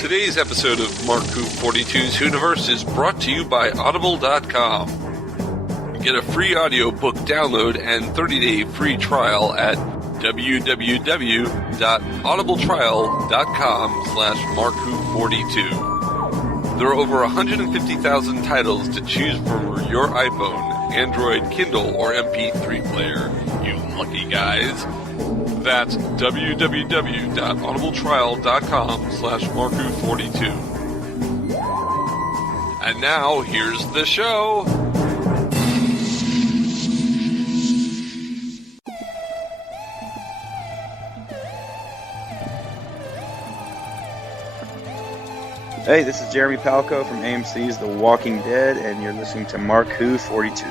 Today's episode of MarkWHO42's Whoniverse is brought to you by Audible.com. Get a free audiobook download and 30-day free trial at www.audibletrial.com/MarkWHO42. There are over 150,000 titles to choose from your iPhone, Android, Kindle, or MP3 player. You lucky guys. That's www.audibletrial.com/MarkWHO42. And now, here's the show. Hey, this is Jeremy Palko from AMC's The Walking Dead, and you're listening to MarkWHO42.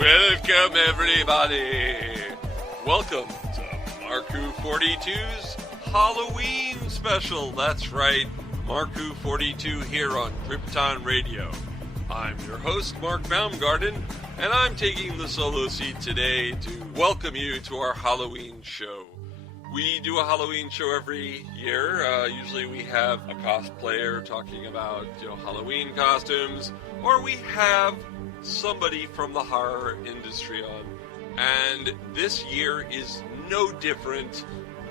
Welcome, everybody. Welcome to MarkWHO42's Halloween Special. That's right, MarkWHO42 here on krypton-radio. I'm your host, Mark-Baumgarten, and I'm taking the solo seat today to welcome you to our Halloween show. We do a Halloween show every year. Usually we have a cosplayer talking about, Halloween costumes, or we have somebody from the horror industry on. And this year is no different.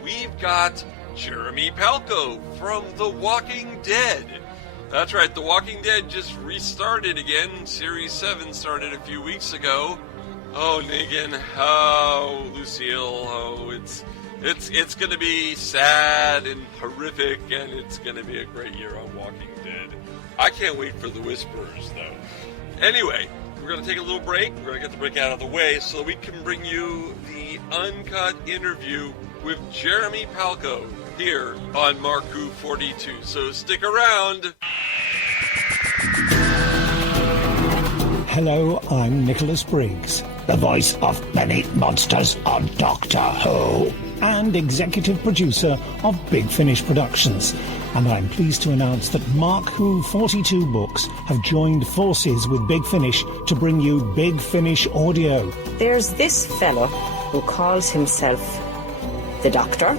We've got Jeremy Palko from The Walking Dead. That's right, The Walking Dead just restarted again. Series 7 started a few weeks ago. Oh, Negan. Oh, Lucille. Oh, it's going to be sad and horrific, and it's going to be a great year on Walking Dead. I can't wait for the Whisperers, though. Anyway, we're going to take a little break. We're going to get the break out of the way so we can bring you the uncut interview with Jeremy Palko here on MarkWHO42. So stick around. Hello, I'm Nicholas Briggs, the voice of many monsters on Doctor Who, and executive producer of Big Finish Productions. And I'm pleased to announce that MarkWHO42 Books have joined forces with Big Finish to bring you Big Finish Audio. There's this fellow who calls himself the Doctor,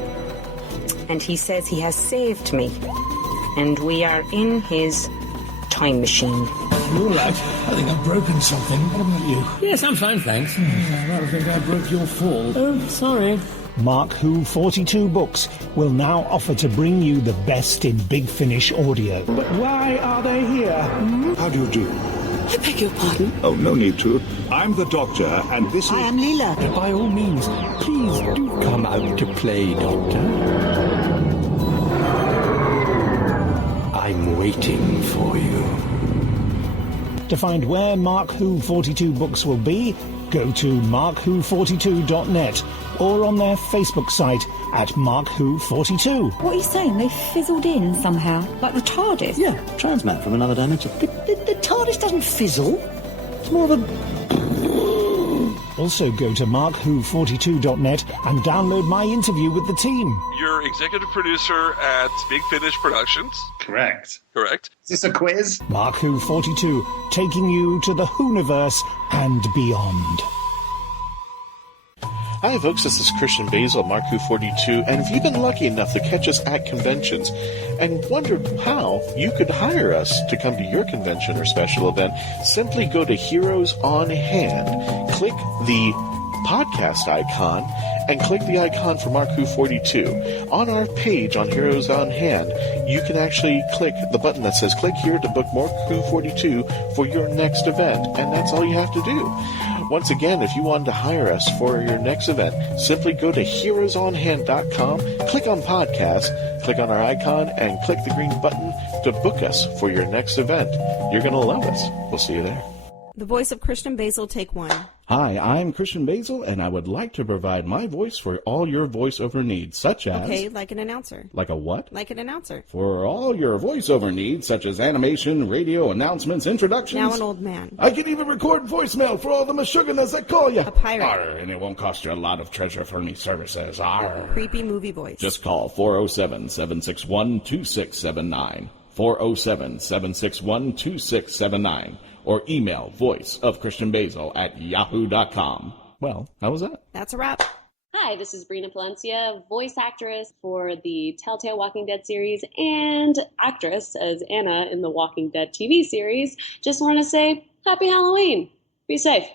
and he says he has saved me, and we are in his time machine. You're right. I think I've broken something. What about you? Yes, I'm fine, thanks. I rather think I broke your fall. Oh, sorry. MarkWHO42 Books will now offer to bring you the best in Big Finish Audio. But why are they here? How do you do? I beg your pardon? Oh, no need to. I'm the Doctor, and this is... I am Leela. By all means, please do come out to play, Doctor. I'm waiting for you. To find where MarkWHO42 Books will be, go to markwho42.net or on their Facebook site at MarkWHO42. What are you saying? They fizzled in somehow? Like the TARDIS? Yeah, transmat from another dimension. The TARDIS doesn't fizzle. It's more of a... Also go to markwho42.net and download my interview with the team. You're executive producer at Big Finish Productions. Correct. Correct. Is this a quiz? MarkWHO42, taking you to the Whoniverse and beyond. Hi folks, this is Christian Basil, MarkWHO42, and if you've been lucky enough to catch us at conventions and wondered how you could hire us to come to your convention or special event, simply go to Heroes on Hand, click the podcast icon, and click the icon for MarkWHO42. On our page on Heroes on Hand, you can actually click the button that says click here to book MarkWHO42 for your next event, and that's all you have to do. Once again, if you want to hire us for your next event, simply go to heroesonhand.com, click on podcast, click on our icon, and click the green button to book us for your next event. You're going to love us. We'll see you there. The voice of Christian Basil, take one. Hi, I'm Christian Basil, and I would like to provide my voice for all your voiceover needs, such as... Okay, like an announcer. Like a what? Like an announcer. For all your voiceover needs, such as animation, radio, announcements, introductions... Now an old man. I can even record voicemail for all the Meshuggahs that call you. A pirate. Arr, and it won't cost you a lot of treasure for me services. Arr. Creepy movie voice. Just call 407-761-2679. 407-761-2679, or email voiceofchristianbasil@yahoo.com. Well, how was that? That's a wrap. Hi, this is Brina Palencia, voice actress for the Telltale Walking Dead series and actress as Anna in the Walking Dead TV series. Just want to say Happy Halloween. Be safe.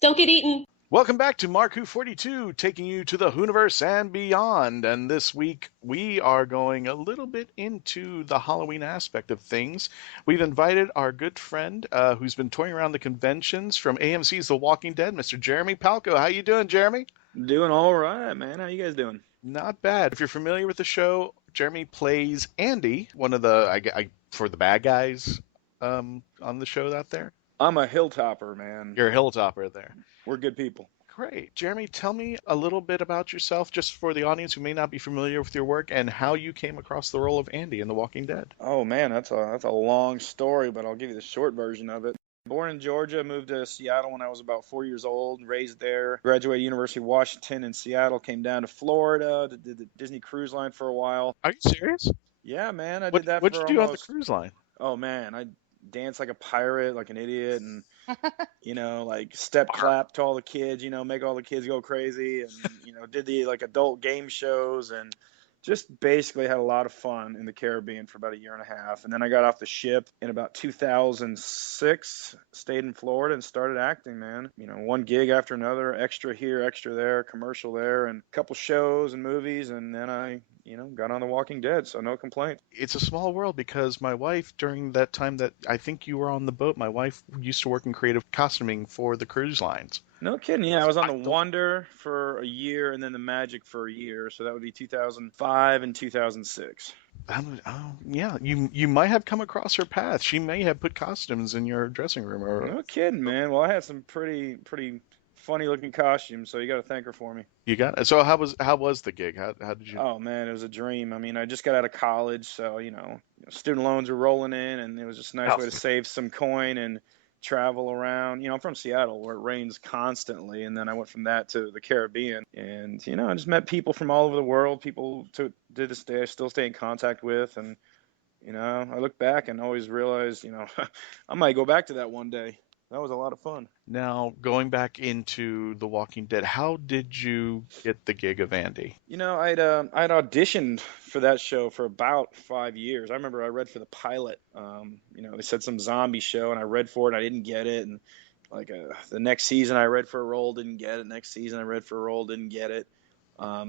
Don't get eaten. Welcome back to MarkWHO42, taking you to the Hooniverse and beyond. And this week, we are going a little bit into the Halloween aspect of things. We've invited our good friend who's been touring around the conventions from AMC's The Walking Dead, Mr. Jeremy Palko. How you doing, Jeremy? Doing all right, man. How you guys doing? Not bad. If you're familiar with the show, Jeremy plays Andy, one of the, for the bad guys on the show out there. I'm a hilltopper, man. You're a hilltopper there. We're good people. Great. Jeremy, tell me a little bit about yourself, just for the audience who may not be familiar with your work, and how you came across the role of Andy in The Walking Dead. Oh, man, that's a long story, but I'll give you the short version of it. Born in Georgia, moved to Seattle when I was about 4 years old, raised there, graduated University of Washington in Seattle, came down to Florida, did the Disney Cruise Line for a while. Are you serious? Yeah, man, I did that What'd for you do on the almost... cruise line? Oh, man, I danced like a pirate, like an idiot, and, like step clap to all the kids, make all the kids go crazy, and, did the, adult game shows, and just basically had a lot of fun in the Caribbean for about a year and a half. And then I got off the ship in about 2006, stayed in Florida and started acting, man. One gig after another, extra here, extra there, commercial there, and a couple shows and movies. And then I, got on The Walking Dead, so no complaint. It's a small world because my wife, during that time that I think you were on the boat, my wife used to work in creative costuming for the cruise lines. No kidding. Yeah, I was on the Wonder for a year and then the Magic for a year. So that would be 2005 and 2006. Yeah, you might have come across her path. She may have put costumes in your dressing room. No kidding, man. Well, I had some pretty funny looking costumes, so you got to thank her for me. You got it. So how was the gig? How did you? Oh man, it was a dream. I mean, I just got out of college, so student loans were rolling in, and it was just a nice way to save some coin and travel around. I'm from Seattle where it rains constantly, and then I went from that to the Caribbean, and I just met people from all over the world, people to this day I still stay in contact with, and I look back and always realize I might go back to that one day. That was a lot of fun. Now, going back into The Walking Dead, how did you get the gig of Andy? I'd auditioned for that show for about 5 years. I remember I read for the pilot. They said some zombie show, and I read for it. I didn't get it, and the next season I read for a role, didn't get it. Next season I read for a role, didn't get it.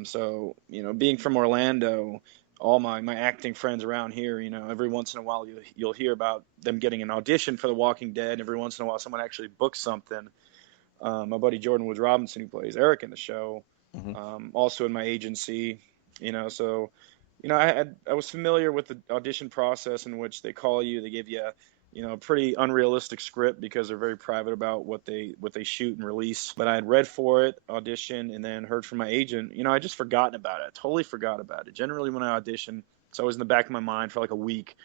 So being from Orlando, all my acting friends around here, every once in a while you'll hear about them getting an audition for The Walking Dead. Every once in a while someone actually books something. My buddy Jordan Woods Robinson, who plays Eric in the show, also in my agency, so I was familiar with the audition process in which they call you, they give you a pretty unrealistic script because they're very private about what they shoot and release. But I had read for it, auditioned, and then heard from my agent. I just forgotten about it. I totally forgot about it. Generally, when I audition, it's always in the back of my mind for like a week.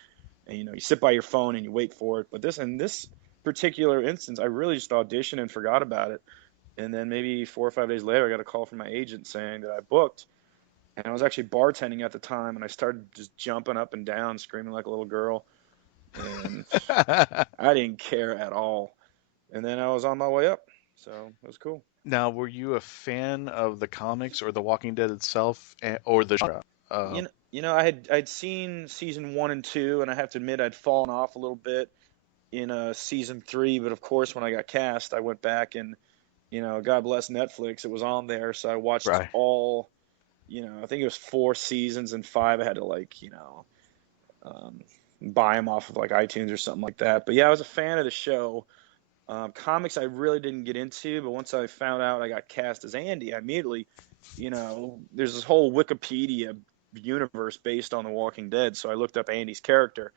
And, you sit by your phone and you wait for it. But in this particular instance, I really just auditioned and forgot about it. And then maybe 4 or 5 days later, I got a call from my agent saying that I booked. And I was actually bartending at the time, and I started just jumping up and down, screaming like a little girl. And I didn't care at all. And then I was on my way up, so it was cool. Now, were you a fan of the comics or The Walking Dead itself, or the genre? I'd seen season 1 and 2, and I have to admit I'd fallen off a little bit in season 3. But of course, when I got cast, I went back and God bless Netflix, it was on there, so I watched all. I think it was 4 seasons and 5. I had to buy them off of iTunes or something like that. But yeah, I was a fan of the show. Comics I really didn't get into, but once I found out I got cast as Andy, I immediately, there's this whole Wikipedia universe based on The Walking Dead. So I looked up Andy's character,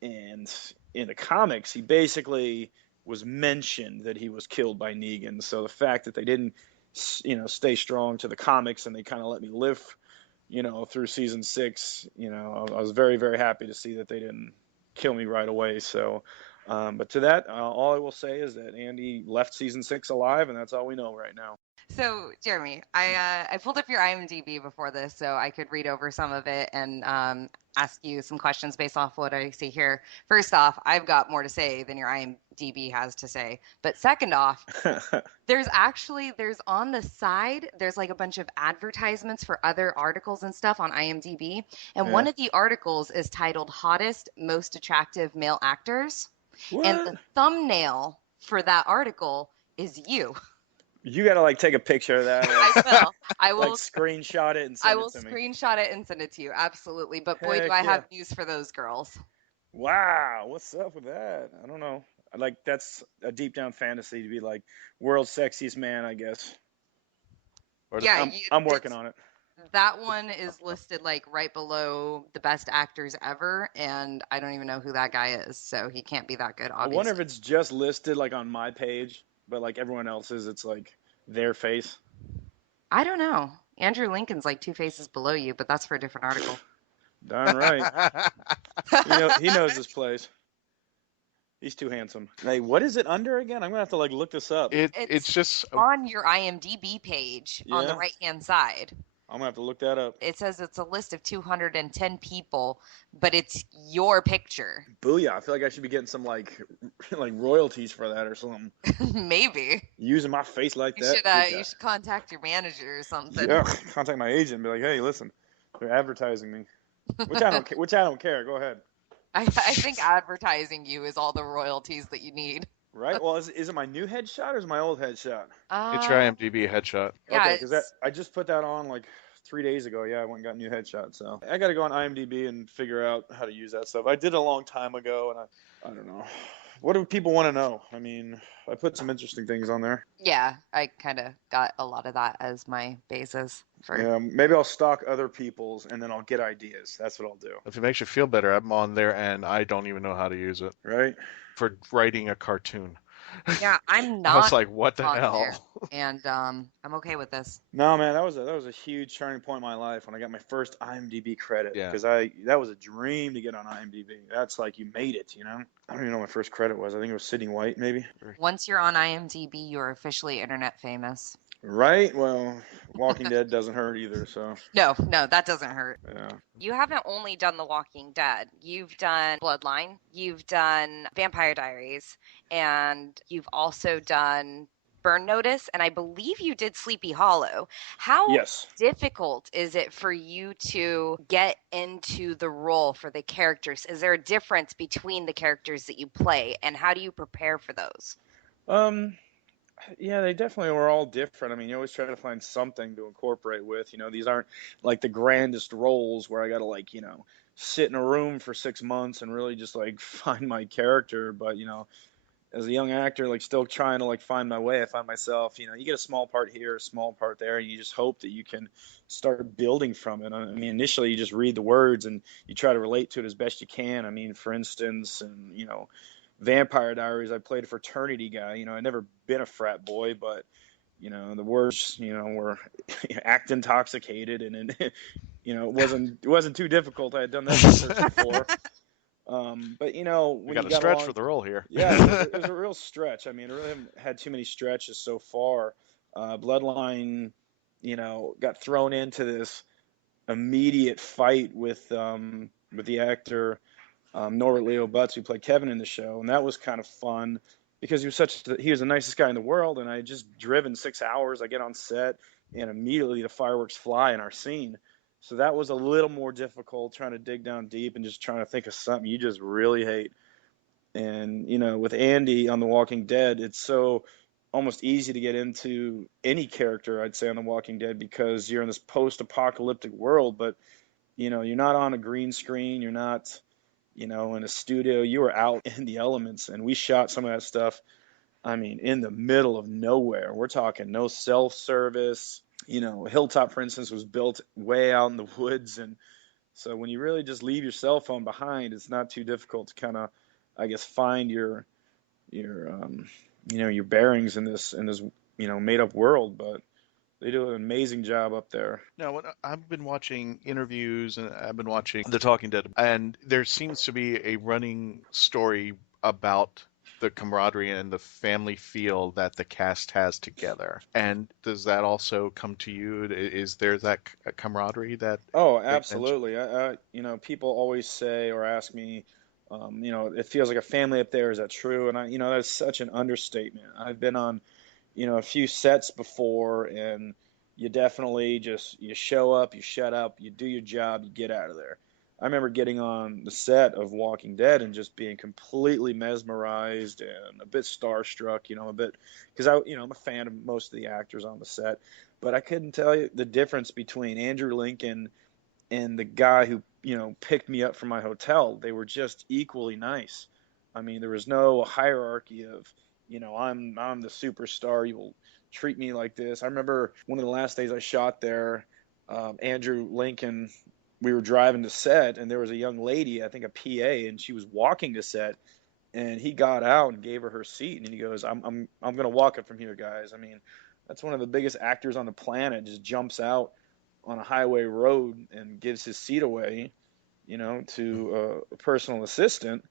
and in the comics, he basically was mentioned that he was killed by Negan. So the fact that they didn't, stay strong to the comics and they kind of let me live through season 6, I was very, very happy to see that they didn't kill me right away. So, but to that, all I will say is that Andy left season 6 alive, and that's all we know right now. So, Jeremy, I pulled up your IMDb before this so I could read over some of it, and ask you some questions based off what I see here. First off, I've got more to say than your IMDb has to say. But second off, there's on the side, there's like a bunch of advertisements for other articles and stuff on IMDb. And one of the articles is titled Hottest, Most Attractive Male Actors. What? And the thumbnail for that article is you. You got to like take a picture of that. I will like screenshot it and send it to me. I will screenshot it and send it to you. Absolutely. But boy, do I have news for those girls. Wow. What's up with that? I don't know. Like, that's a deep down fantasy to be like world's sexiest man, I guess. Yeah. I'm working on it. That one is listed like right below the best actors ever. And I don't even know who that guy is. So he can't be that good, obviously. I wonder if it's just listed like on my page, but like everyone else's, it's like their face. I don't know. Andrew Lincoln's like 2 faces below you, but that's for a different article. Darn right. He knows his place. He's too handsome. Hey, what is it under again? I'm gonna have to like look this up. It's just on your IMDb page on the right-hand side. I'm gonna have to look that up. It says it's a list of 210 people, but it's your picture. Booyah! I feel like I should be getting some like royalties for that or something. Maybe. Using my face like that. You should contact your manager or something. Yeah, contact my agent and be like, hey, listen, they're advertising me. Which I don't care. Go ahead. I think advertising you is all the royalties that you need. Right? Well, is it my new headshot or is it my old headshot? It's your IMDb headshot. Yeah, okay, because I just put that on like 3 days ago. Yeah, I went and got a new headshot. So I got to go on IMDb and figure out how to use that stuff. I did it a long time ago, and I don't know. What do people want to know? I mean, I put some interesting things on there. Yeah, I kind of got a lot of that as my basis. Yeah, maybe I'll stalk other people's, and then I'll get ideas. That's what I'll do. If it makes you feel better, I'm on there, and I don't even know how to use it. Right? For writing a cartoon. Yeah, I'm not. I was like, what the hell? There, and I'm okay with this. No, man, that was a huge turning point in my life when I got my first IMDb credit. Yeah. Because that was a dream to get on IMDb. That's like you made it, you know? I don't even know what my first credit was. I think it was Sydney White, maybe. Once you're on IMDb, you're officially internet famous. Right? Well, Walking Dead doesn't hurt either, so. No, that doesn't hurt. Yeah. You haven't only done The Walking Dead. You've done Bloodline. You've done Vampire-Diaries. And you've also done Burn Notice. And I believe you did Sleepy Hollow. How difficult is it for you to get into the role for the characters? Is there a difference between the characters that you play? And how do you prepare for those? Yeah, they definitely were all different. I mean, you always try to find something to incorporate with. You know, these aren't like the grandest roles where I got to like, you know, sit in a room for 6 months and really just like find my character. But, you know, as a young actor, like still trying to like find my way, I find myself, you know, you get a small part here, a small part there, and you just hope that you can start building from it. I mean, initially you just read the words and you try to relate to it as best you can. I mean, for instance, and, you know, Vampire-Diaries, I played a fraternity guy. You know, I'd never been a frat boy, but, you know, the words, you know, were act intoxicated, and you know, it wasn't too difficult. I had done that research before. But, you know, when you got a stretch for the role here. Yeah, it was a real stretch. I mean, I really haven't had too many stretches so far. Bloodline, you know, got thrown into this immediate fight with the actor Norbert Leo Butz, who played Kevin in the show, and that was kind of fun because he was the nicest guy in the world, and I had just driven 6 hours. I get on set, and immediately the fireworks fly in our scene. So that was a little more difficult, trying to dig down deep and just trying to think of something you just really hate. And, you know, with Andy on The Walking Dead, it's so almost easy to get into any character, I'd say, on The Walking Dead, because you're in this post-apocalyptic world, but, you know, you're not on a green screen, you're not, you know, in a studio, you were out in the elements, and we shot some of that stuff, I mean, in the middle of nowhere. We're talking no self-service. You know, Hilltop, for instance, was built way out in the woods, and so when you really just leave your cell phone behind, it's not too difficult to kind of, I guess, find your you know, your bearings in this, you know, made-up world. But they do an amazing job up there. No, I've been watching interviews, and I've been watching The Talking Dead, and there seems to be a running story about the camaraderie and the family feel that the cast has together. And does that also come to you? Is there that camaraderie that? Oh, absolutely. People always say or ask me, it feels like a family up there. Is that true? And that's such an understatement. I've been on, a few sets before, and you definitely you show up, you shut up, you do your job, you get out of there. I remember getting on the set of Walking Dead and just being completely mesmerized and a bit starstruck, because I'm a fan of most of the actors on the set, but I couldn't tell you the difference between Andrew Lincoln and the guy who, picked me up from my hotel. They were just equally nice. I mean, there was no hierarchy of, I'm the superstar. You will treat me like this. I remember one of the last days I shot there, Andrew Lincoln, we were driving to set, and there was a young lady, I think a PA, and she was walking to set, and he got out and gave her seat, and he goes, I'm going to walk it from here, guys. I mean, that's one of the biggest actors on the planet, just jumps out on a highway road and gives his seat away, to a personal assistant.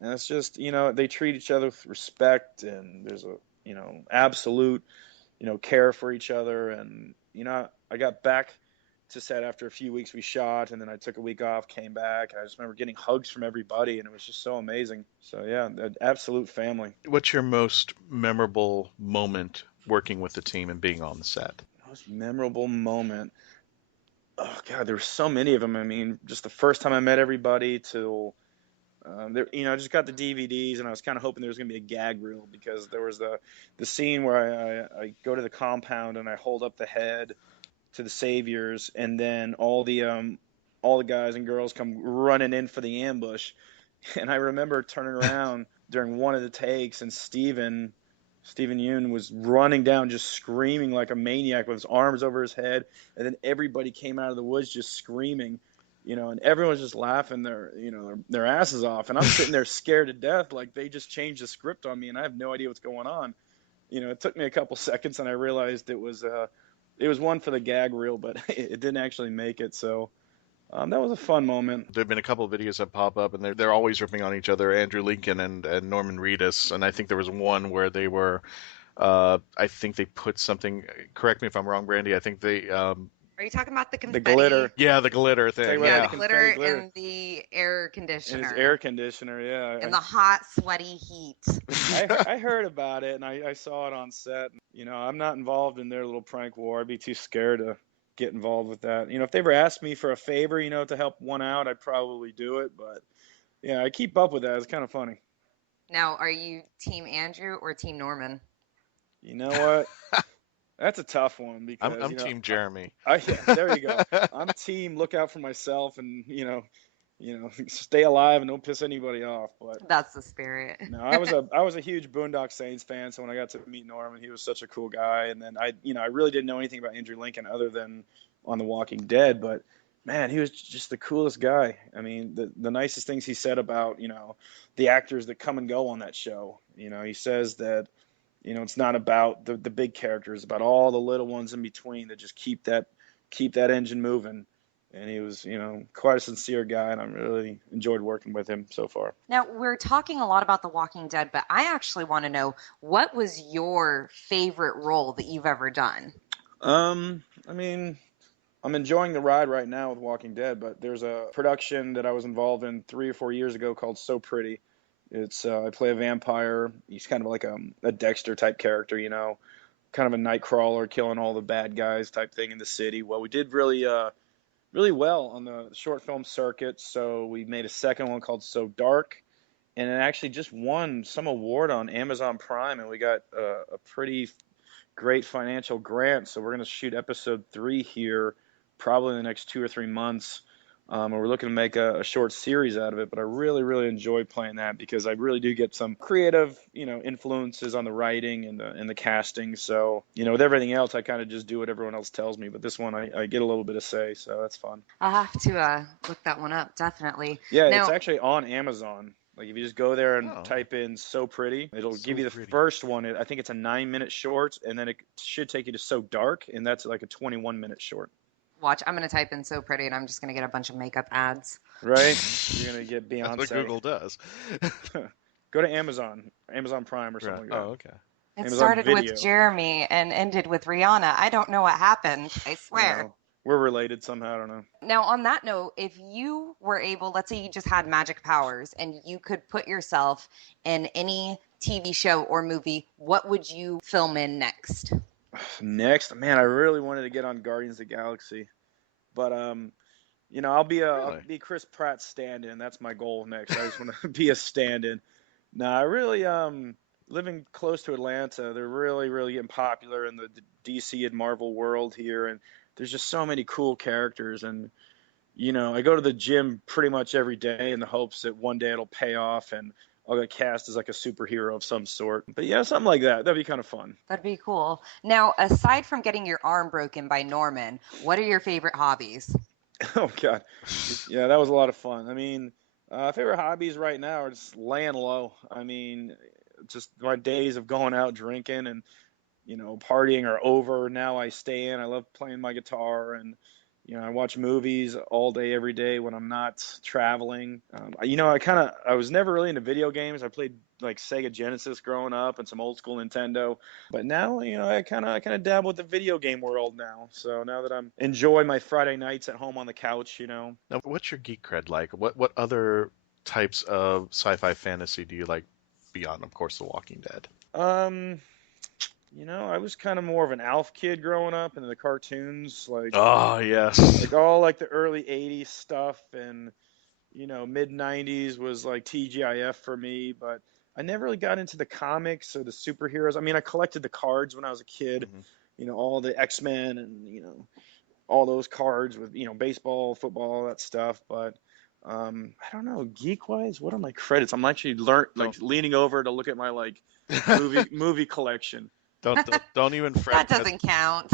And it's just, they treat each other with respect, and there's a, absolute, care for each other. And, I got back to set after a few weeks we shot, and then I took a week off, came back. I just remember getting hugs from everybody, and it was just so amazing. So yeah, an absolute family. What's your most memorable moment working with the team and being on the set? Most memorable moment? Oh God, there were so many of them. I mean, just the first time I met everybody till, I just got the DVDs, and I was kind of hoping there was going to be a gag reel, because there was the scene where I go to the compound and I hold up the head to the saviors, and then all the guys and girls come running in for the ambush. And I remember turning around during one of the takes, and Steven Yeun was running down just screaming like a maniac with his arms over his head, and then everybody came out of the woods just screaming, and everyone's just laughing their asses off, and I'm sitting there scared to death, like they just changed the script on me and I have no idea what's going on. It took me a couple seconds, and I realized it was one for the gag reel, but it didn't actually make it. So that was a fun moment. There have been a couple of videos that pop up, and they're always ripping on each other, Andrew Lincoln and Norman Reedus. And I think there was one where they were, I think they put something, correct me if I'm wrong, Brandy, I think they... Are you talking about the confetti? The glitter. Yeah, the glitter thing. Yeah, the glitter and the air conditioner. And his air conditioner, yeah. And the hot, sweaty heat. I heard about it, and I saw it on set. I'm not involved in their little prank war. I'd be too scared to get involved with that. If they ever asked me for a favor, to help one out, I'd probably do it. But, yeah, I keep up with that. It's kind of funny. Now, are you Team Andrew or Team Norman? You know what? That's a tough one, because I'm Team Jeremy. Yeah, there you go. I'm team look out for myself, and stay alive and don't piss anybody off. But that's the spirit. No, I was a huge Boondock Saints fan, so when I got to meet Norman, he was such a cool guy. And then I really didn't know anything about Andrew Lincoln other than on The Walking Dead, but man, he was just the coolest guy. I mean, the nicest things he said about the actors that come and go on that show. He says that. It's not about the big characters, it's about all the little ones in between that just keep that engine moving. And he was, quite a sincere guy, and I really enjoyed working with him so far. Now, we're talking a lot about The Walking Dead, but I actually want to know, what was your favorite role that you've ever done? I mean, I'm enjoying the ride right now with Walking Dead, but there's a production that I was involved in 3 or 4 years ago called So Pretty. It's I play a vampire. He's kind of like a Dexter type character, kind of a night crawler, killing all the bad guys type thing in the city. Well, we did really well on the short film circuit, so we made a second one called So Dark, and it actually just won some award on Amazon Prime, and we got a pretty great financial grant. So we're going to shoot episode 3 here probably in the next 2 or 3 months. And we're looking to make a short series out of it, but I really, really enjoy playing that, because I really do get some creative, influences on the writing and the casting. So, with everything else, I kind of just do what everyone else tells me. But this one, I get a little bit of say, so that's fun. I'll have to look that one up, definitely. Yeah, it's actually on Amazon. Like, if you just go there and type in So Pretty, it'll give you the first one. I think it's a 9-minute short, and then it should take you to So Dark, and that's like a 21-minute short. Watch, I'm going to type in So Pretty, and I'm just going to get a bunch of makeup ads. Right? You're going to get Beyonce. That's what Google does. Go to Amazon Prime or something like that. Oh, okay. It Amazon started Video. with Jeremy and ended with Rihanna. I don't know what happened. I swear. No, we're related somehow. I don't know. Now, on that note, if you were able, let's say you just had magic powers and you could put yourself in any TV show or movie, what would you film in next? Next, man, I really wanted to get on Guardians of the Galaxy, but I'll be Chris Pratt's stand-in. That's my goal next. I just want to be a stand-in. I really living close to Atlanta, they're really, really getting popular in the DC and Marvel world here, and there's just so many cool characters. And I go to the gym pretty much every day in the hopes that one day it'll pay off and I'll get cast as like a superhero of some sort. But yeah, something like that. That'd be kind of fun. That'd be cool. Now, aside from getting your arm broken by Norman, what are your favorite hobbies? Oh God, yeah, that was a lot of fun. I mean, favorite hobbies right now are just laying low. I mean, just my days of going out drinking and partying are over. Now I stay in. I love playing my guitar, and I watch movies all day, every day when I'm not traveling. I was never really into video games. I played like Sega Genesis growing up and some old school Nintendo. But now, I kind of dabble with the video game world now. So now that I'm enjoying my Friday nights at home on the couch, Now, what's your geek cred like? What other types of sci-fi fantasy do you like beyond, of course, The Walking Dead? I was kind of more of an Alf kid growing up, into the cartoons, like oh yes, like all like the early '80s stuff, and mid '90s was like TGIF for me. But I never really got into the comics or the superheroes. I mean, I collected the cards when I was a kid, all the X-Men and all those cards with baseball, football, all that stuff. But I don't know, geek wise, what are my credits? I'm actually leaning over to look at my like movie collection. Don't even fret. That doesn't count.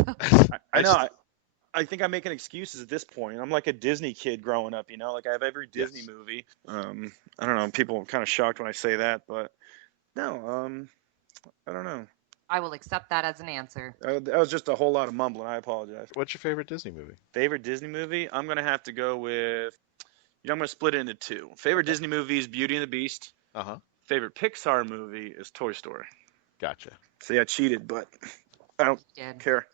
I know. I think I'm making excuses at this point. I'm like a Disney kid growing up, like I have every Disney movie. I don't know. People are kind of shocked when I say that, but no. I don't know. I will accept that as an answer. That was just a whole lot of mumbling. I apologize. What's your favorite Disney movie? Favorite Disney movie? I'm gonna have to go with. I'm gonna split it into two. Favorite Disney movie is Beauty and the Beast. Favorite Pixar movie is Toy Story. Gotcha. See, I cheated, but I don't care.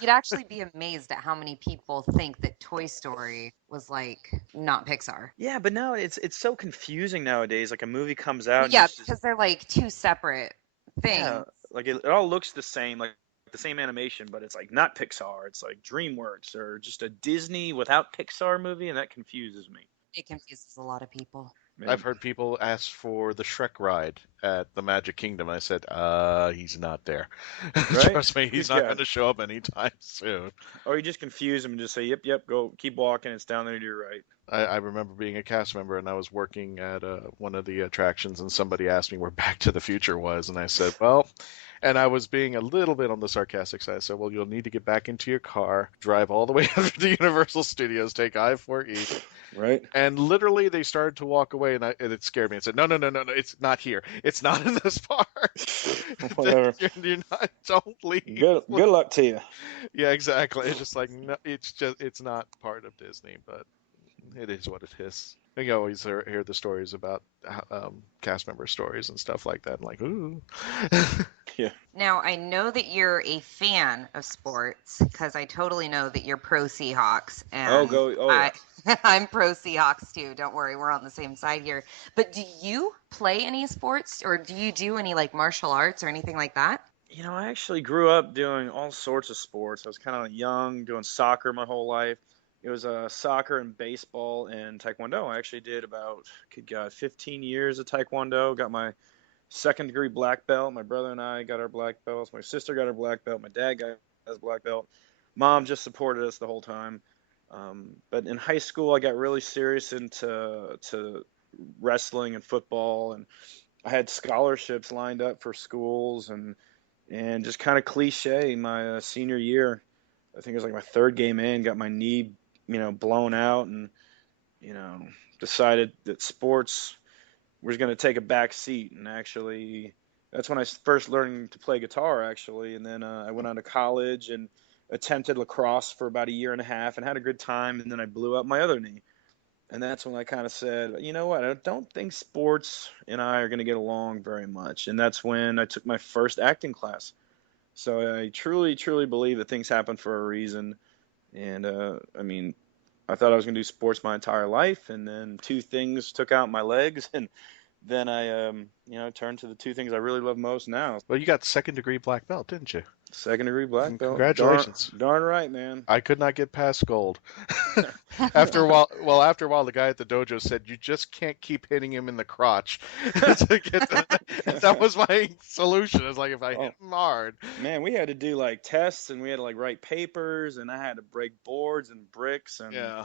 You'd actually be amazed at how many people think that Toy Story was like not Pixar. Yeah, but no, it's so confusing nowadays. Like a movie comes out. Yeah, because they're like two separate things. Yeah, like it all looks the same, like the same animation, but it's like not Pixar. It's like DreamWorks or just a Disney without Pixar movie, and that confuses me. It confuses a lot of people. Maybe. I've heard people ask for the Shrek ride at the Magic Kingdom. I said, he's not there. Right? Trust me, he's not going to show up anytime soon. Or you just confuse him and just say, yep, go, keep walking. It's down there to your right. I remember being a cast member, and I was working at one of the attractions, and somebody asked me where Back to the Future was, and I said, well... And I was being a little bit on the sarcastic side. I said, well, you'll need to get back into your car, drive all the way over to Universal Studios, take I-4 East. Right. And literally they started to walk away, and it scared me. I said, no, it's not here. It's not in this park. Whatever. You're not, don't leave. Good luck to you. Yeah, exactly. It's just like, no, it's not part of Disney, but it is what it is. You always hear the stories about cast member stories and stuff like that. I'm like, ooh. Yeah. Now, I know that you're a fan of sports because I totally know that you're pro Seahawks. And yeah. I'm pro Seahawks too. Don't worry, we're on the same side here. But do you play any sports, or do you do any like martial arts or anything like that? I actually grew up doing all sorts of sports. I was kind of young, doing soccer my whole life. It was soccer and baseball and taekwondo. I actually did about, 15 years of taekwondo. Got my second degree black belt. My brother and I got our black belts. My sister got her black belt. My dad got his black belt. Mom just supported us the whole time. But in high school, I got really serious into wrestling and football, and I had scholarships lined up for schools, and just kind of cliche. My senior year, I think it was like my third game in, got my knee, blown out, and decided that sports was going to take a back seat. And actually, that's when I first learned to play guitar, actually. And then I went on to college and attempted lacrosse for about a year and a half and had a good time. And then I blew up my other knee. And that's when I kind of said, you know what, I don't think sports and I are going to get along very much. And that's when I took my first acting class. So I truly, truly believe that things happen for a reason. And I mean, I thought I was going to do sports my entire life, and then two things took out my legs, and then I, turned to the two things I really love most now. Well, you got second-degree black belt, didn't you? Second-degree black belt. Congratulations. Darn right, man. I could not get past gold. After a while, the guy at the dojo said, you just can't keep hitting him in the crotch. That was my solution. It's like, if I hit him hard. Man, we had to do like tests, and we had to like write papers, and I had to break boards and bricks. And yeah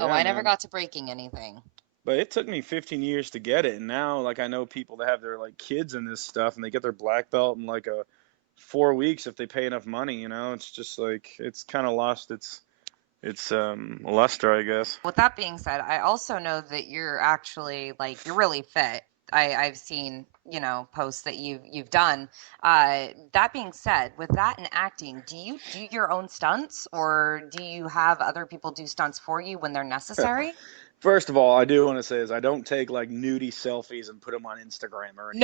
I never got to breaking anything. But it took me 15 years to get it, and now like I know people that have their like kids in this stuff, and they get their black belt in like 4 weeks if they pay enough money. It's just like it's kind of lost its luster, I guess. With that being said, I also know that you're actually you're really fit. I've seen posts that you've done. That being said, with that and acting, do you do your own stunts, or do you have other people do stunts for you when they're necessary? First of all, I do want to say is I don't take like nudie selfies and put them on Instagram or anything.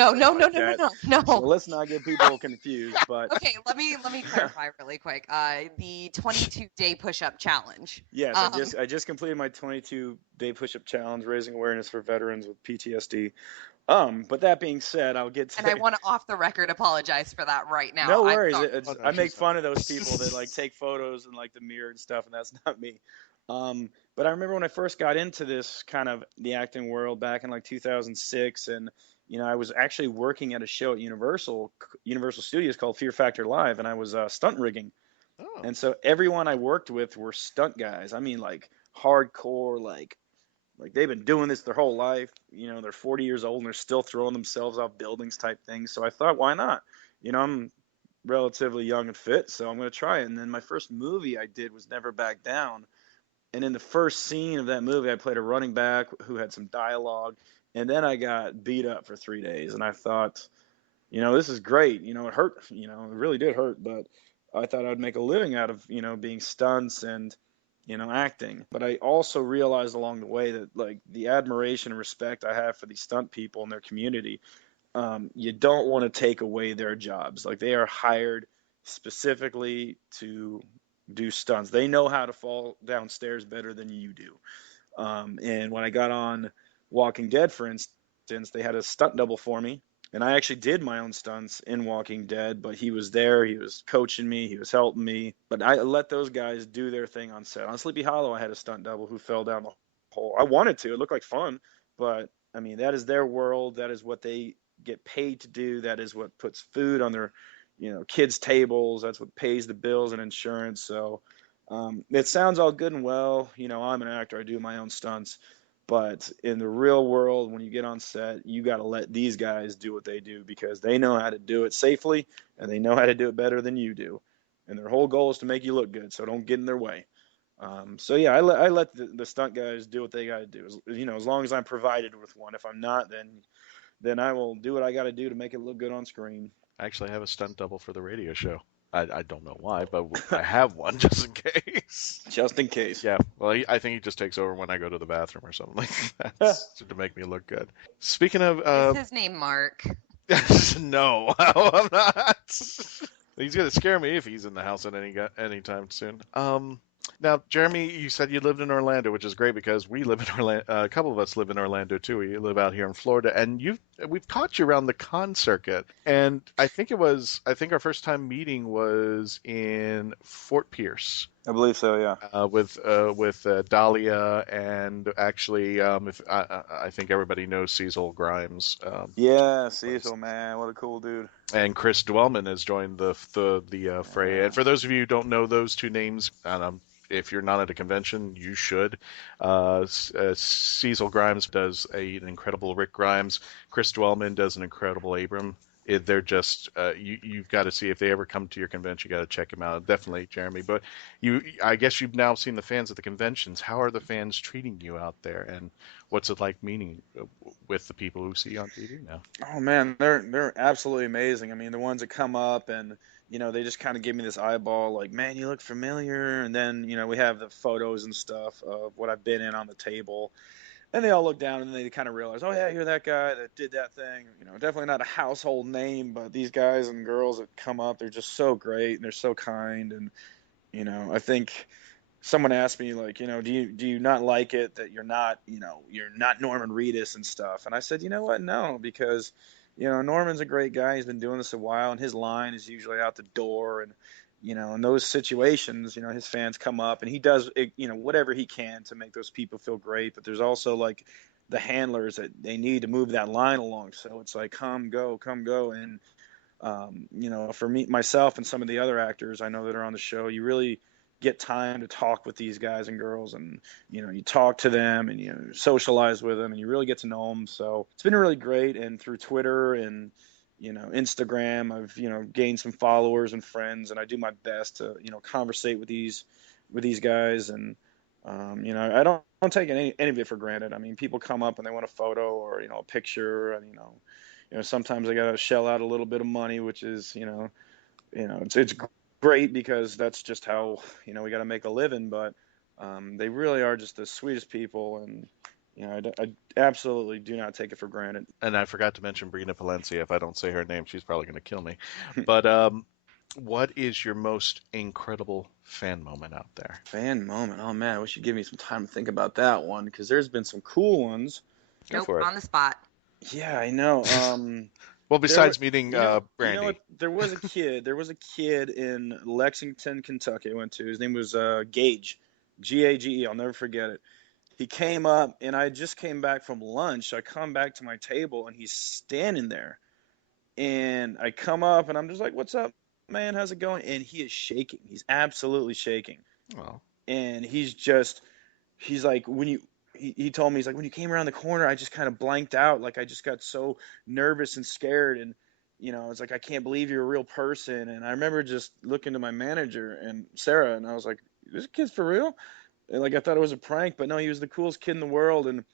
No. So let's not get people confused. But okay, let me clarify really quick. The 22-day push-up challenge. Yes, I just completed my 22-day push-up challenge, raising awareness for veterans with PTSD. But that being said, I'll get to. And I want to off the record apologize for that right now. No worries. I make fun of those people that like take photos in like the mirror and stuff, and that's not me. But I remember when I first got into this kind of the acting world back in like 2006, and I was actually working at a show at Universal Studios called Fear Factor Live, and I was stunt rigging. Oh. And so everyone I worked with were stunt guys. I mean, like hardcore, like they've been doing this their whole life. They're 40 years old and they're still throwing themselves off buildings type things. So I thought, why not? I'm relatively young and fit, so I'm going to try it. And then my first movie I did was Never Back Down. And in the first scene of that movie, I played a running back who had some dialogue. And then I got beat up for 3 days. And I thought, this is great. It hurt. It really did hurt. But I thought I'd make a living out of, being stunts and, acting. But I also realized along the way that, like, the admiration and respect I have for these stunt people and their community, you don't want to take away their jobs. Like, they are hired specifically to do stunts. They know how to fall downstairs better than you do. And when I got on Walking Dead, for instance, they had a stunt double for me, and I actually did my own stunts in Walking Dead, but he was there, he was coaching me, he was helping me, but I let those guys do their thing on set. On Sleepy Hollow, I had a stunt double who fell down the hole. I wanted to, it looked like fun, but I mean, that is their world, that is what they get paid to do, that is what puts food on their kids' tables. That's what pays the bills and insurance. So it sounds all good and well. I'm an actor. I do my own stunts. But in the real world, when you get on set, you got to let these guys do what they do because they know how to do it safely and they know how to do it better than you do. And their whole goal is to make you look good. So don't get in their way. So yeah, I let the stunt guys do what they got to do. As long as I'm provided with one. If I'm not, then I will do what I got to do to make it look good on screen. I actually have a stunt double for the radio show. I don't know why, but I have one just in case. Just in case. Yeah. Well, I think he just takes over when I go to the bathroom or something like that to make me look good. Speaking of... Is his name Mark? No, I'm not. He's going to scare me if he's in the house at any time soon. Now, Jeremy, you said you lived in Orlando, which is great because we live in Orlando. A couple of us live in Orlando too. We live out here in Florida, and we've caught you around the con circuit. And I think our first time meeting was in Fort Pierce. I believe so, yeah. With Dahlia, and actually, I think everybody knows Cecil Grimes. Yeah, Cecil, man, what a cool dude. And Chris Dwellman has joined the fray. And for those of you who don't know those two names, if you're not at a convention, you should. Cecil Grimes does an incredible Rick Grimes. Chris Dwellman does an incredible Abram they're just you've got to see if they ever come to your convention. You got to check them out. Definitely, Jeremy. But I guess you've now seen the fans at the conventions. How are the fans treating you out there, and what's it like meeting with the people who see you on TV now? Oh man, they're absolutely amazing. I mean, the ones that come up and they just kind of give me this eyeball, like, man, you look familiar. And then we have the photos and stuff of what I've been in on the table. And they all look down and they kind of realize, oh, yeah, you're that guy that did that thing. Definitely not a household name, but these guys and girls that come up, they're just so great and they're so kind. And, I think someone asked me, like, do you not like it that you're not Norman Reedus and stuff? And I said, you know what? No, because, Norman's a great guy. He's been doing this a while, and his line is usually out the door. And, in those situations, his fans come up and he does, whatever he can to make those people feel great. But there's also like the handlers that they need to move that line along. So it's like, come, go. And, for me, myself and some of the other actors I know that are on the show, you really get time to talk with these guys and girls, and, you talk to them and you socialize with them and you really get to know them. So it's been really great. And through Twitter and, Instagram, I've, gained some followers and friends, and I do my best to, conversate with these guys. And, I don't take any of it for granted. I mean, people come up and they want a photo or, a picture, and, sometimes I got to shell out a little bit of money, which is, it's great because that's just how, we got to make a living. But, they really are just the sweetest people. And, I absolutely do not take it for granted. And I forgot to mention Brina Palencia. If I don't say her name, she's probably going to kill me. But what is your most incredible fan moment out there? Fan moment? Oh, man, I wish you'd give me some time to think about that one, because there's been some cool ones. Nope, on the spot. Yeah, I know. Well, besides meeting Brandy. You know what? There was a kid in Lexington, Kentucky I went to. His name was Gage, Gage. I'll never forget it. He came up, and I just came back from lunch. I come back to my table, and he's standing there. And I come up, and I'm just like, what's up, man? How's it going? And he is shaking. He's absolutely shaking. Wow. And he's like, he told me, he's like, when you came around the corner, I just kind of blanked out. Like, I just got so nervous and scared. And, it's like, I can't believe you're a real person. And I remember just looking to my manager and Sarah, and I was like, this kid's for real? And like, I thought it was a prank, but no, he was the coolest kid in the world. And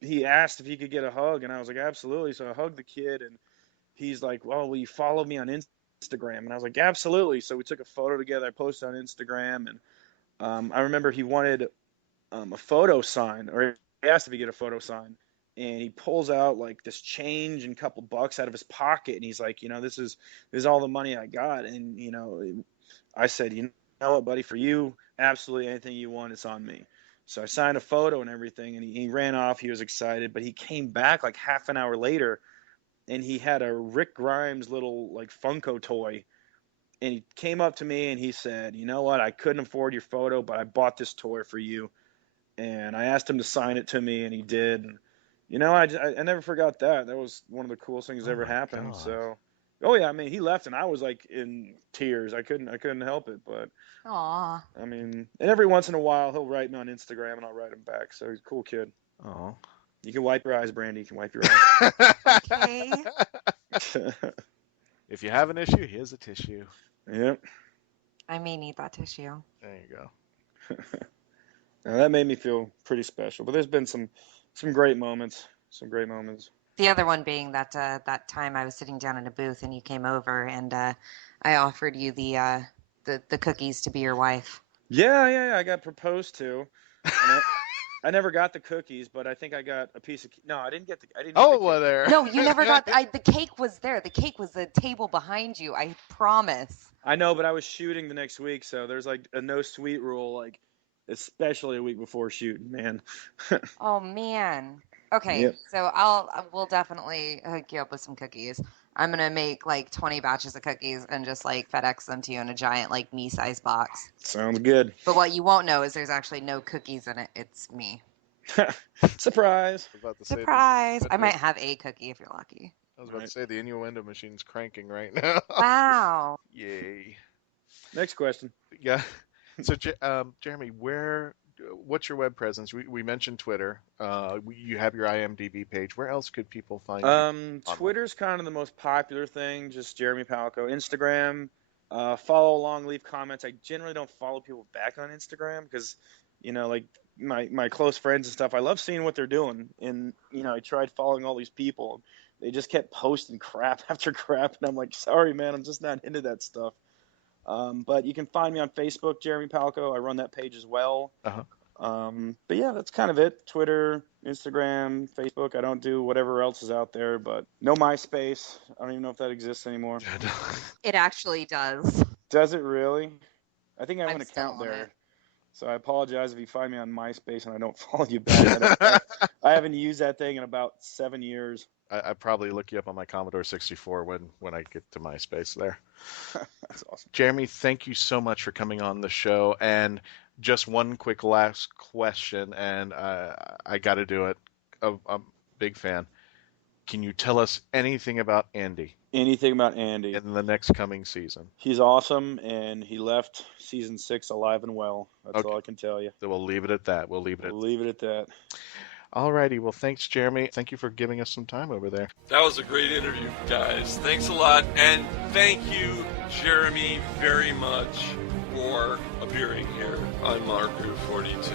he asked if he could get a hug, and I was like, absolutely. So I hugged the kid, and he's like, well, will you follow me on Instagram? And I was like, absolutely. So we took a photo together. I posted on Instagram, and I remember he wanted a photo sign, or he asked if he get a photo sign, and he pulls out like this change and a couple bucks out of his pocket, and he's like, this is all the money I got. And I said, you know what, buddy, for you, absolutely anything you want, it's on me. So I signed a photo and everything, and he ran off. He was excited, but he came back like half an hour later, and he had a Rick Grimes little like Funko toy. And he came up to me and he said, you know what, I couldn't afford your photo, but I bought this toy for you. And I asked him to sign it to me, and he did. And, I never forgot that. That was one of the coolest things that ever happened. God. So, oh yeah, I mean, he left, and I was like in tears. I couldn't help it. But, Aww. I mean, and every once in a while he'll write me on Instagram, and I'll write him back. So he's a cool kid. Oh. You can wipe your eyes, Brandy. You can wipe your eyes. Okay. If you have an issue, here's a tissue. Yep. I may need that tissue. There you go. Now, that made me feel pretty special. But there's been some great moments. Some great moments. The other one being that that time I was sitting down in a booth and you came over and I offered you the cookies to be your wife. Yeah. I got proposed to. I never got the cookies, but I think I got a piece of. No, I didn't get the. I didn't. Oh, well, there. No, you never got. The cake was there. The cake was the table behind you. I promise. I know, but I was shooting the next week, so there's like a no sweet rule, like especially a week before shooting, man. Oh man. Okay, yep. So we'll definitely hook you up with some cookies. I'm gonna make like 20 batches of cookies and just like FedEx them to you in a giant like me-sized box. Sounds good. But what you won't know is there's actually no cookies in it. It's me. Surprise! Surprise! I might have a cookie if you're lucky. I was about to say the innuendo machine's cranking right now. Wow! Yay! Next question. Yeah. So, Jeremy, where what's your web presence? We mentioned Twitter. You have your IMDb page. Where else could people find you? Twitter's kind of the most popular thing, just Jeremy Palko. Instagram, follow along, leave comments. I generally don't follow people back on Instagram because, like my close friends and stuff, I love seeing what they're doing. And, I tried following all these people. They just kept posting crap after crap. And I'm like, sorry, man, I'm just not into that stuff. But you can find me on Facebook, Jeremy Palko. I run that page as well. But yeah, that's kind of it. Twitter, Instagram, Facebook. I don't do whatever else is out there, but no MySpace. I don't even know if that exists anymore. It actually does. Does it really? I think I have an still account on there. it. So I apologize if you find me on MySpace and I don't follow you back. I haven't used that thing in about 7 years. I probably look you up on my Commodore 64 when I get to MySpace there. That's awesome. Jeremy, thank you so much for coming on the show. And just one quick last question, and I got to do it. I'm a big fan. Can you tell us anything about Andy? Anything about Andy? In the next coming season. He's awesome, and he left season 6 alive and well. That's all I can tell you. So we'll leave it at that. We'll leave it at that. Alrighty, well, thanks, Jeremy. Thank you for giving us some time over there. That was a great interview, guys. Thanks a lot, and thank you, Jeremy, very much for appearing here on MarkWHO42.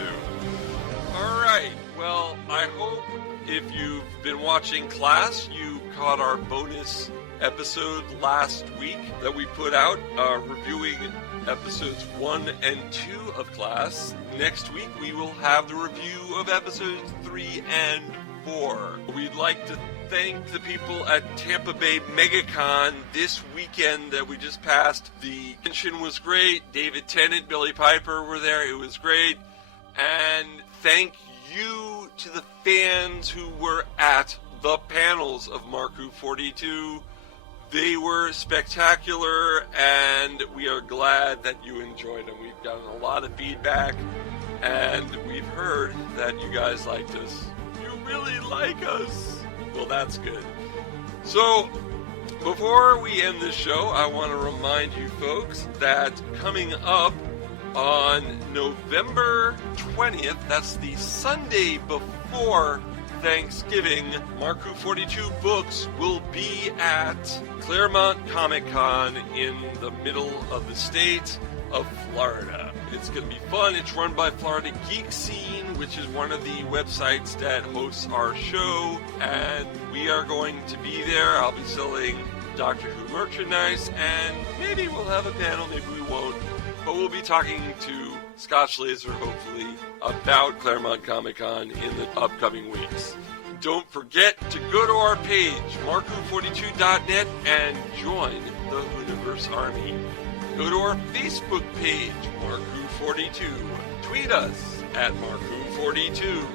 All right, well, I hope if you've been watching class, you caught our bonus episode last week that we put out, reviewing episodes 1 and 2 of class. Next week, we will have the review of episodes 3 and 4. We'd like to thank the people at Tampa Bay MegaCon this weekend that we just passed. The convention was great. David Tennant, Billy Piper were there. It was great. And thank you to the fans who were at the panels of MarkWHO42. They were spectacular, and we are glad that you enjoyed them. We've gotten a lot of feedback, and we've heard that you guys liked us. You really like us. Well, that's good. So, before we end this show, I want to remind you folks that coming up on November 20th, that's the Sunday before Thanksgiving, MarkWHO42 Books will be at Claremont Comic-Con in the middle of the state of Florida. It's going to be fun. It's run by Florida Geek Scene, which is one of the websites that hosts our show, and we are going to be there. I'll be selling Doctor Who merchandise, and maybe we'll have a panel, maybe we won't, but we'll be talking to Scotch Laser, hopefully, about Claremont Comic-Con in the upcoming weeks. Don't forget to go to our page, MarkWHO42.net, and join the Hooniverse Army. Go to our Facebook page, MarkWHO42. Tweet us at MarkWHO42.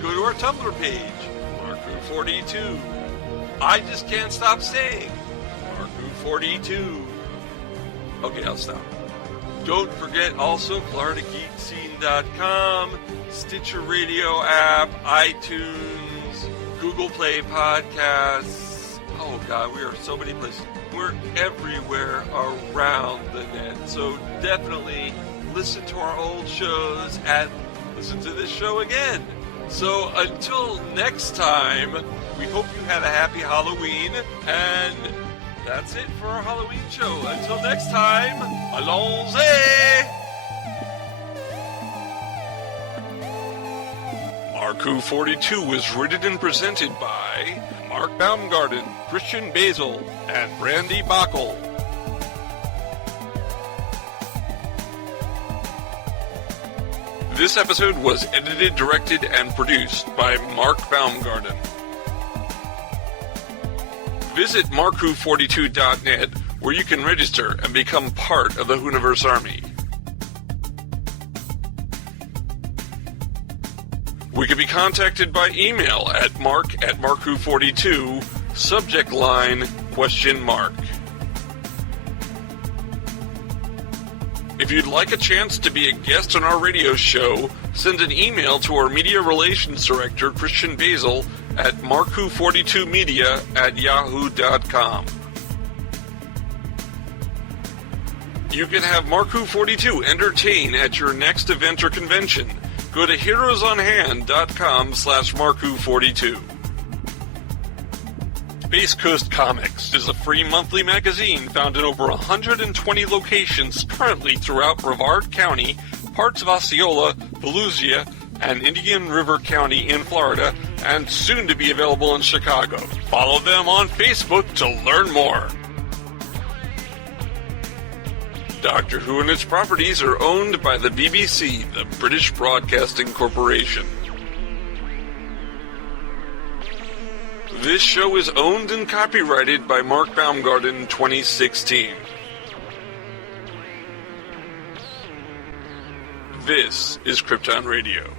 Go to our Tumblr page, MarkWHO42. I just can't stop saying MarkWHO42. Okay, I'll stop. Don't forget also FloridaGeekScene.com, Stitcher Radio app, iTunes, Google Play Podcasts. Oh God, we are so many places. We're everywhere around the net. So definitely listen to our old shows and listen to this show again. So until next time, we hope you had a happy Halloween, and that's it for our Halloween show. Until next time, allons-y! MarkWHO42 was written and presented by Mark Baumgarten, Christian Basil, and Randy Bockel. This episode was edited, directed, and produced by Mark Baumgarten. Visit MarkWHO42.net, where you can register and become part of the Hooniverse Army. We can be contacted by email at mark@markwho42, subject line, ? If you'd like a chance to be a guest on our radio show, send an email to our Media Relations Director, Christian Basil, at markwho42media@yahoo.com. You can have MarkWHO42 entertain at your next event or convention. Go to heroesonhand.com/MarkWHO42. Space Coast Comics is a free monthly magazine found in over 120 locations currently throughout Brevard County, parts of Osceola, Volusia, and Indian River County in Florida, and soon to be available in Chicago. Follow them on Facebook to learn more. Doctor Who and its properties are owned by the BBC, the British Broadcasting Corporation. This show is owned and copyrighted by Mark Baumgarten 2016. This is Krypton Radio.